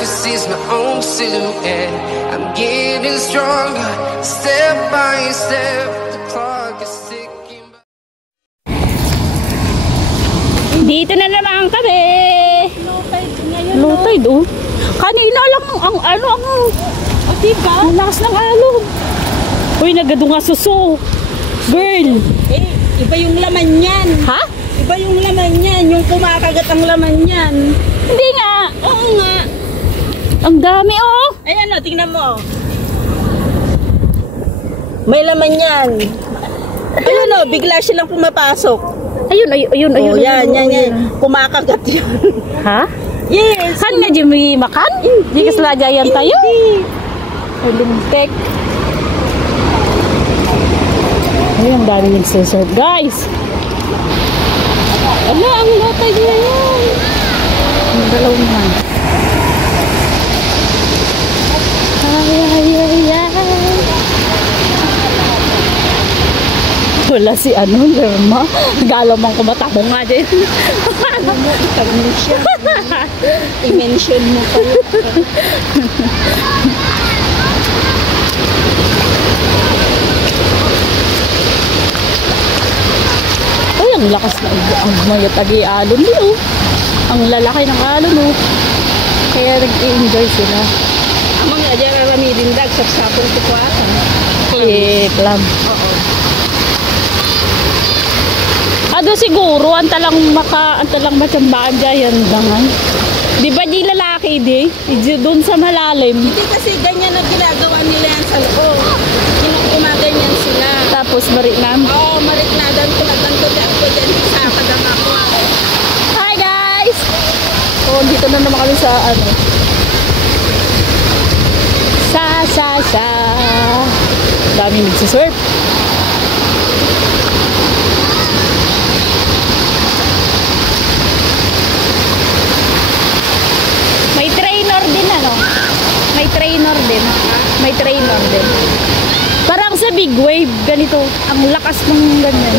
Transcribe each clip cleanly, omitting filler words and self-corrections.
can see my own silhouette. I'm getting stronger, step by step. The clock is ticking. Dito na naman kami. Low tide oh. Kanina lang diba? Ang lakas ng alon. Uy, nagadunga suso. Girl. Eh, iba yung laman yan. Ha? Iba yung laman yan. Yung kumakagat ang laman yan. Hindi nga. Oo nga. Ang dami oh. Ayan o, tingnan mo. May laman yan. Ayun o, bigla silang pumapasok. Ayun. Oh, yan. Kumakagat yun. Ha? Yes. Kan nga Jimmy makan? Di kaslajayan tayo? Lintek. Ay, ang dami yung serve, guys. Ala, ang lotay niya yan. Ang dalawang man. Ay. Wala si Lerma. Galamang kumatakbo nga dyan. I-mention mo pa yun. Uy, ang lakas na ang mayat agi-alon nyo. Ang lalaki ng alon oh. Kaya nag-i-enjoy sila. Amang nga dyan ramidin dag sapsapong tukwatan. Clam. Oo. Ado siguro ang talang matsambaan dyan dangan. Di ba di lalaki di? Doon sa malalim. Hindi kasi ganyan ang ginagawa nila yan sa loob. Gumaganyan sila. Tapos marinam. Oo, mariknadan ko na ganito ako dyan sa kadama ko. Hi guys! So, dito na naman kami sa dami nagsisurf. May trainer din May trainer din. Parang sa big wave, ganito. Ang lakas ng ganyan.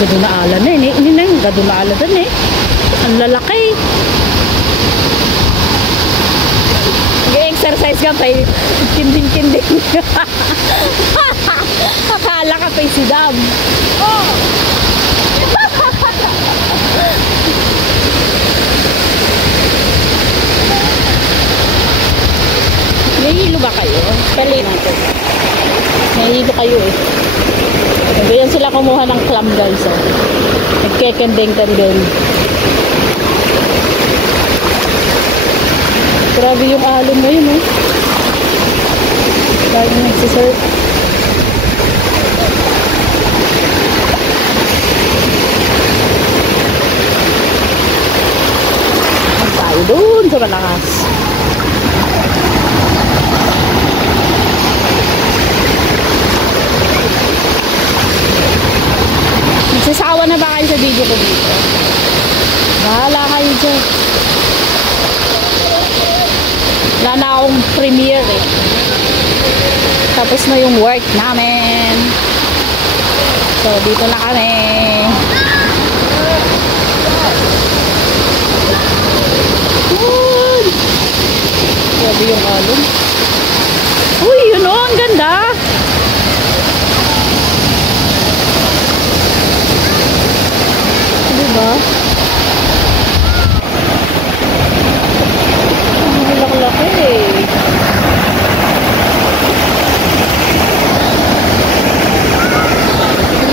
Gadunaalan na eh. Hindi na yung gadunaalan eh. Ang lalaki. Nag-exercise ka pa eh. Kinding-kinding. Akala ka pa si Dam. Oh! Nahihilo ba kayo? Pali natin. Nahihilo kayo eh. Ganyan sila kumuha ng clam guys. Oh. Nagkekendeng-kendeng. Grabe yung alon na yun eh. Grabe nagsisurf. Ang tayo doon sa malakas. Sasawa na ba kayo sa video ko dito? Bahala kayo dyan. Wala na akong premiere eh. Tapos na yung work namin. So, dito na kami. Grabe yung alon. Uy, yun o, ang ganda. Diba? Ang laki-laki eh.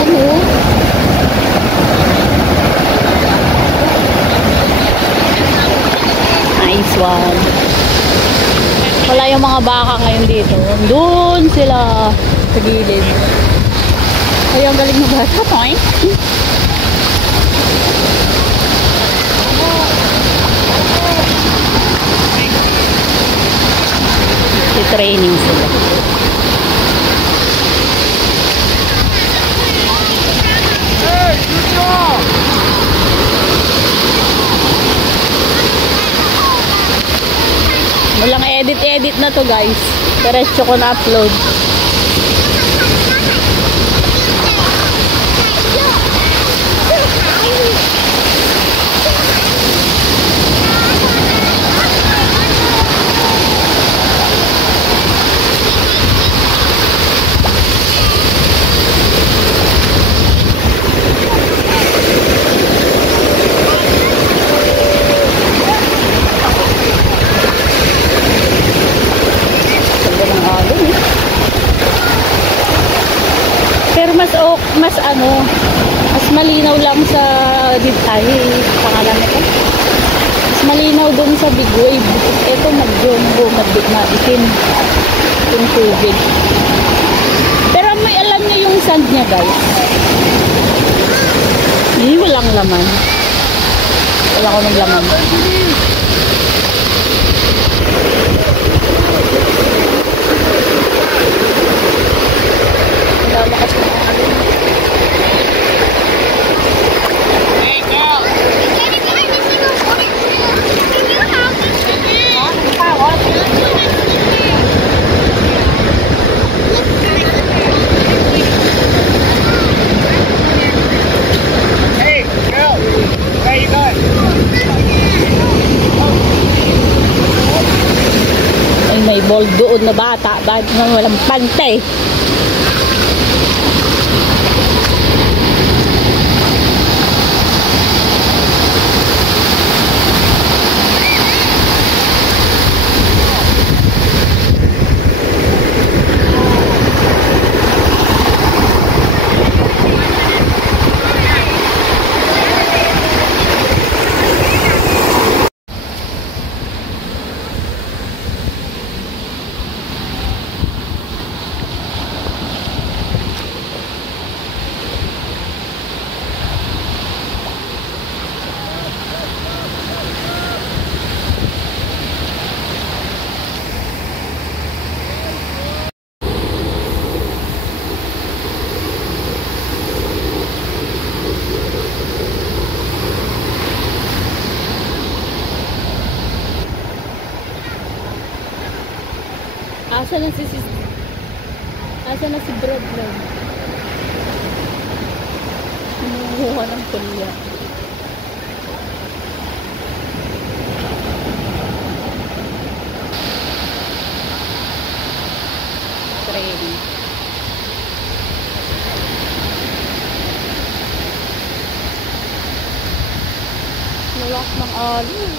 Ano? Nice one. Wala yung mga baka ngayon dito. Doon sila sa gilid. Ay, ang galing na bata. Point. I-training sila. Walang edit na to guys. Diretso ko na upload. mas mas malinaw lang sa pangalan nito. Mas malinaw dun sa big wave. Ito medyo maitim yung tubig. Pero may alam niyo yung sand niya, guys. Hindi, walang laman. Wala ko ng laman. May ball doon na bata, bakit naman walang pantay? Asa na si Bradley? Kinuha ng kulya. Train. Lawak ng alon.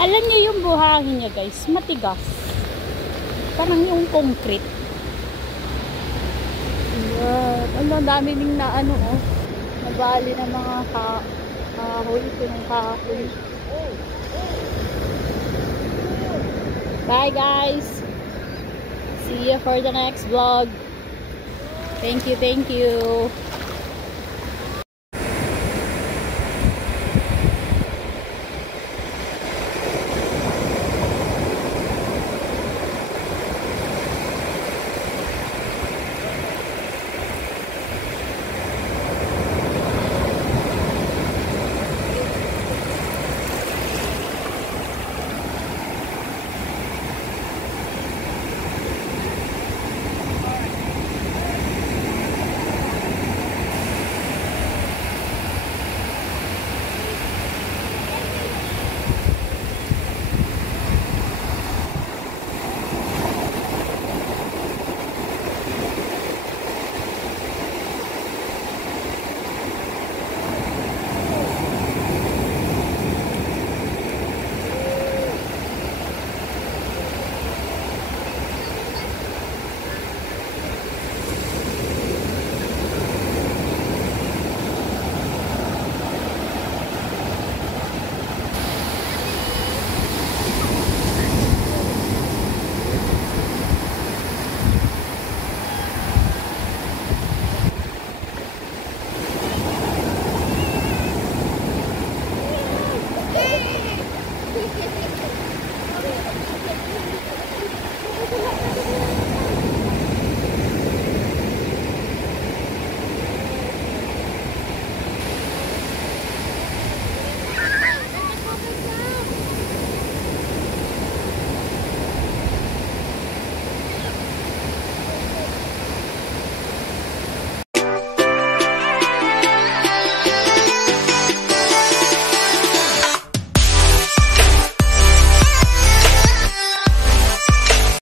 Alam niyo yung buhangin niya, guys, matigas. Parang yung concrete. Ang dami ding na nabali ng mga kahoy, pinangkahoy. Bye, guys. See you for the next vlog. Thank you.